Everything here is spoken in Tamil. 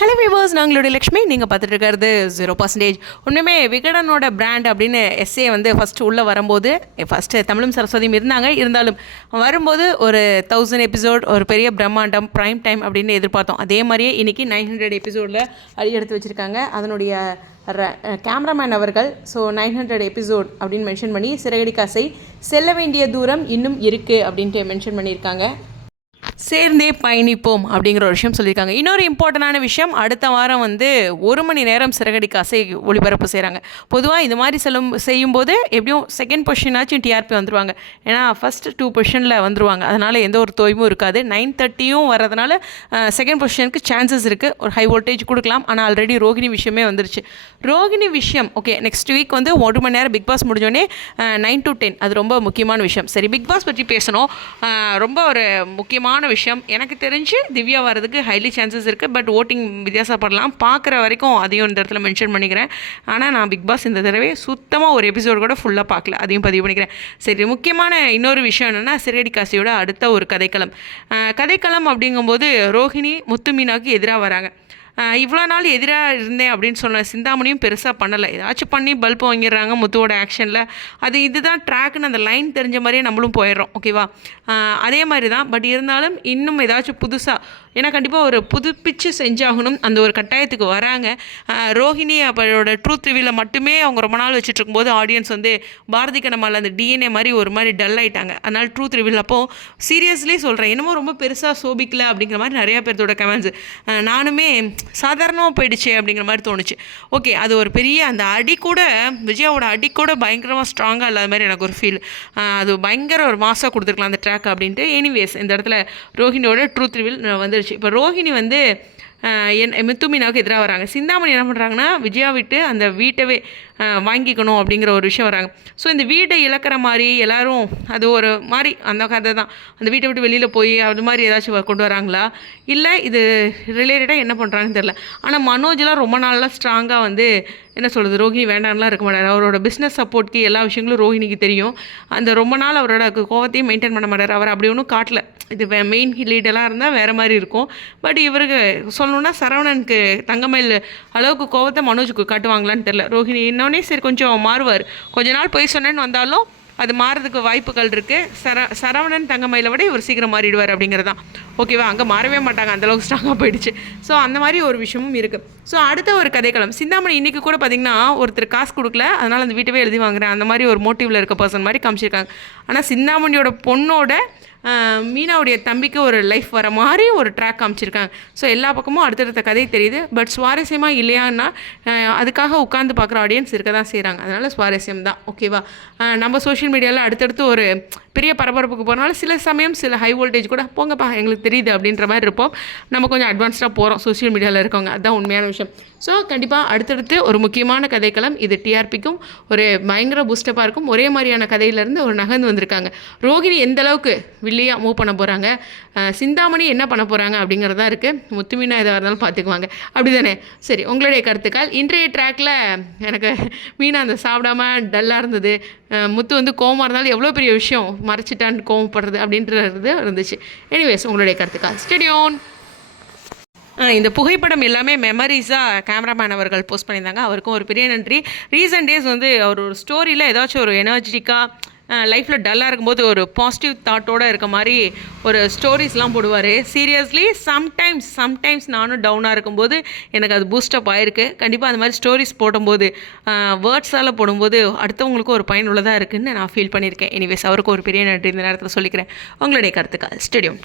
Hello viewers நாங்களுடைய Lakshmi. நீங்கள் பார்த்துட்டு இருக்கிறது ஜீரோ பர்சன்டேஜ் உண்மையுமே விகடனோட பிராண்ட் அப்படின்னு எஸ்ஏ வந்து ஃபஸ்ட்டு உள்ளே வரும்போது ஃபஸ்ட்டு தமிழும் சரஸ்வதியும் இருந்தாங்க. இருந்தாலும் வரும்போது ஒரு தௌசண்ட் எபிசோட் ஒரு பெரிய பிரம்மாண்டம் ப்ரைம் டைம் அப்படின்னு எதிர்பார்த்தோம். அதே மாதிரியே இன்றைக்கி நைன் ஹண்ட்ரட் எபிசோடில் அடி எடுத்து வச்சுருக்காங்க. அதனுடைய கேமராமேன் அவர்கள். ஸோ நைன் ஹண்ட்ரட் எபிசோட் அப்படின்னு மென்ஷன் பண்ணி சிறகடி காசை செல்ல வேண்டிய தூரம் இன்னும் இருக்குது அப்படின்ட்டு மென்ஷன் பண்ணியிருக்காங்க. சேர்ந்தே பயணிப்போம் அப்படிங்கிற ஒரு விஷயம் சொல்லியிருக்காங்க. இன்னொரு இம்பார்ட்டண்டான விஷயம் அடுத்த வாரம் வந்து ஒரு மணி நேரம் சிறகடிக்கு அசை ஒளிபரப்பு செய்கிறாங்க பொதுவாக இது மாதிரி செல்லும் செய்யும்போது எப்படியும் செகண்ட் பொஷனாச்சும் டிஆர்பி வந்துருவாங்க. ஏன்னா ஃபஸ்ட் டூ பொஷனில் வந்துருவாங்க. அதனால் எந்த ஒரு தோய்வும் இருக்காது. நைன் தேர்ட்டியும் வரதுனால செகண்ட் பொஷனுக்கு சான்சஸ் இருக்குது ஒரு ஹை வோல்டேஜ் கொடுக்கலாம். ஆனால் ஆல்ரெடி ரோகிணி விஷயமே வந்துருச்சு. ரோகிணி விஷயம் ஓகே நெக்ஸ்ட் வீக் வந்து ஒரு மணி நேரம் பிக் பாஸ் முடிஞ்சோடனே நைன் டு டென் அது ரொம்ப முக்கியமான விஷயம். சரி பிக் பாஸ் பற்றி பேசணும். ரொம்ப ஒரு முக்கியமான விஷயம். எனக்கு தெரிஞ்சு திவ்யா வரதுக்கு ஹைலி சான்சஸ் இருக்குது பட் ஓட்டிங் வித்தியாசப்படலாம். பார்க்குற வரைக்கும் அதையும் இந்த இடத்துல மென்ஷன் பண்ணிக்கிறேன். ஆனால் நான் பிக் பாஸ் இந்த தடவை சுத்தமாக ஒரு எபிசோடு கூட ஃபுல்லாக பார்க்கல. அதையும் பதிவு பண்ணிக்கிறேன். சரி முக்கியமான இன்னொரு விஷயம் என்னென்னா சிறடி காசியோட அடுத்த ஒரு கதைக்களம். கதைக்களம் அப்படிங்கும்போது ரோஹிணி முத்து மீனாவுக்கு எதிராக வராங்க. இவ்வளோ நாள் எதிராக இருந்தேன் அப்படின்னு சொன்ன சிந்தாமணியும் பெருசாக பண்ணலை. ஏதாச்சும் பண்ணி பல்ப் வாங்கிடுறாங்க முத்துவோட ஆக்ஷனில் அது இதுதான் ட்ராக்னு அந்த லைன் தெரிஞ்ச மாதிரியே நம்மளும் போயிடுறோம் ஓகேவா அதே மாதிரி தான் பட் இருந்தாலும் இன்னும் ஏதாச்சும் புதுசாக ஏன்னா கண்டிப்பாக ஒரு புதுப்பிச்சு செஞ்சாகணும். அந்த ஒரு கட்டாயத்துக்கு வராங்க. ரோஹிணி அவரோட ட்ரூத் ரிவியில் மட்டுமே அவங்க ரொம்ப நாள் வச்சுட்டு இருக்கும்போது ஆடியன்ஸ் வந்து பாரதி கண்ணம்மாவில் அந்த டிஎன்ஏ மாதிரி ஒரு மாதிரி டல் ஆகிட்டாங்க அதனால் ட்ரூத் ரிவில் அப்போ சீரியஸ்லி சொல்கிறேன் என்னமோ ரொம்ப பெருசாக சோபிக்கல அப்படிங்கிற மாதிரி நிறையா பேர்த்தோட கமெண்ட்ஸ் நானுமே சாதாரணமாக போயிடுச்சு அப்படிங்கிற மாதிரி தோணுச்சு. ஓகே அது ஒரு பெரிய அந்த அடி கூட விஜயாவோட அடி கூட பயங்கரமாக ஸ்ட்ராங்காக இல்லாத மாதிரி எனக்கு ஒரு ஃபீல் அது பயங்கர ஒரு மாசாக கொடுத்துருக்கலாம் அந்த ட்ராக் அப்படின்ட்டு. எனிவேஸ் இந்த இடத்துல ரோஹிணியோட ட்ரூத் ரிவில் வந்துருச்சு. இப்போ ரோஹிணி வந்து என் மித்துமினாவுக்கு எதிராக வராங்க. சிந்தாமணி என்ன பண்ணுறாங்கன்னா விஜயா விட்டு அந்த வீட்டவே வாங்கிக்கணும் அப்படிங்கிற ஒரு விஷயம் வராங்க. ஸோ இந்த வீட்டை இழக்கிற மாதிரி எல்லோரும் அது ஒரு மாதிரி அந்த கதை தான். அந்த வீட்டை விட்டு வெளியில் போய் அது மாதிரி ஏதாச்சும் கொண்டு வராங்களா? இல்லை இது ரிலேட்டடாக என்ன பண்ணுறாங்கன்னு தெரில ஆனால் மனோஜ்லாம் ரொம்ப நாளாக ஸ்ட்ராங்காக வந்து என்ன சொல்கிறது ரோஹிணி வேண்டாம்லாம் இருக்க மாட்டார். அவரோட பிஸ்னஸ் சப்போர்ட்க்கு எல்லா விஷயங்களும் ரோஹிணிக்கு தெரியும். அந்த ரொம்ப நாள் அவரோட கோவத்தையும் மெயின்டைன் பண்ண மாட்டார். அவர் அப்படி ஒன்றும் காட்டல. இது மெயின் லீடெல்லாம் இருந்தால் வேறு மாதிரி இருக்கும். பட் இவருக்கு சொல்லணுன்னா சரவணனுக்கு தங்கமயில் அளவுக்கு கோவத்தை மனோஜுக்கு காட்டுவாங்களான்னு தெரில ரோஹிணி இன்னொன்னே சரி கொஞ்சம் மாறுவார். கொஞ்ச நாள் போய் சொன்னேன்னு வந்தாலும் அது மாறதுக்கு வாய்ப்புகள் இருக்குது சர சரவணன் தங்கமயில விட இவர் சீக்கிரம் மாறிடுவார் அப்படிங்கிறதான் ஓகேவா அங்கே மாறவே மாட்டாங்க. அந்தளவுக்கு ஸ்ட்ராங்காக போயிடுச்சு. ஸோ அந்த மாதிரி ஒரு விஷயமும் இருக்குது ஸோ அடுத்த ஒரு கதைக்களம். சிந்தாமணி இன்றைக்கி கூட பார்த்திங்கன்னா ஒருத்தர் காசு கொடுக்கல. அதனால் அந்த வீட்டவே எழுதி வாங்குறேன். அந்த மாதிரி ஒரு மோட்டிவில் இருக்க பர்சன் மாதிரி காமிச்சிருக்காங்க. ஆனால் சிந்தாமணியோட பொண்ணோட மீனாவுடைய தம்பிக்கு ஒரு லைஃப் வர மாதிரி ஒரு ட்ராக் காமிச்சிருக்காங்க. ஸோ எல்லா பக்கமும் அடுத்தடுத்த கதை தெரியுது. பட் சுவாரஸ்யமாக இல்லையான்னா அதுக்காக உட்காந்து பார்க்குற ஆடியன்ஸ் இருக்க தான் செய்கிறாங்க அதனால் சுவாரஸ்யம் தான். ஓகேவா நம்ம சோஷியல் மீடியாவில் அடுத்தடுத்து ஒரு பெரிய பரபரப்புக்கு போகிறனால சில சமயம் சில ஹை வோல்டேஜ் கூட போங்கப்பா எங்களுக்கு தெரியுது அப்படின்ற மாதிரி இருப்போம். நம்ம கொஞ்சம் அட்வான்ஸ்டாக போகிறோம் சோஷியல் மீடியாவில் இருக்கவங்க. அதுதான் உண்மையான விஷயம். ஸோ கண்டிப்பாக அடுத்தடுத்து ஒரு முக்கியமான கதைக்களம். இது டிஆர்பிக்கும் ஒரு பயங்கர பூஸ்டப்பாக இருக்கும். ஒரே மாதிரியான கதையிலேருந்து ஒரு நகர்ந்து வந்திருக்காங்க. ரோகிணி எந்த அளவுக்கு வில்லியாக மூவ் பண்ண போகிறாங்க சிந்தாமணி என்ன பண்ண போகிறாங்க அப்படிங்கிறதா இருக்குது முத்துமீனா எதாக இருந்தாலும் பார்த்துக்குவாங்க அப்படி தானே சரி உங்களுடைய கருத்துக்கள். இன்றைய ட்ராக்கில் எனக்கு மீனா அந்த சாப்பிடாம டல்லாக இருந்தது. முத்து வந்து கோவமாக இருந்தாலும் எவ்வளோ பெரிய விஷயம்? மறைச்சிட்டான்னு கோவப்படுறது அப்படின்றது இருந்துச்சு. எனிவேஸ் உங்களுடைய கருத்துக்கள். ஸ்டெடியோன் இந்த புகைப்படம் எல்லாமே மெமரிஸாக கேமராமேன் அவர்கள் போஸ்ட் பண்ணியிருந்தாங்க. அவருக்கும் ஒரு பெரிய நன்றி. ரீசன்ட் டேஸ் வந்து அவர் ஒரு ஸ்டோரியில் ஏதாச்சும் ஒரு எனர்ஜெட்டிக்காக லைஃப்பில் டல்லாக இருக்கும்போது ஒரு பாசிட்டிவ் தாட்டோடு இருக்க மாதிரி ஒரு ஸ்டோரிஸ்லாம் போடுவார். சீரியஸ்லி சம்டைம்ஸ் சம்டைம்ஸ் நானும் டவுனாக இருக்கும்போது எனக்கு அது பூஸ்டப் ஆயிருக்கு. கண்டிப்பாக அந்த மாதிரி ஸ்டோரிஸ் போடும்போது வேர்ட்ஸால் போடும்போது அடுத்தவங்களுக்கும் ஒரு பயனுள்ளதாக இருக்குதுன்னு நான் ஃபீல் பண்ணியிருக்கேன். எனிவேஸ் அவருக்கு ஒரு பெரிய நன்றி இந்த நேரத்தில் சொல்லிக்கிறேன். உங்களுடைய கருத்துக்கள். ஸ்டேடியம்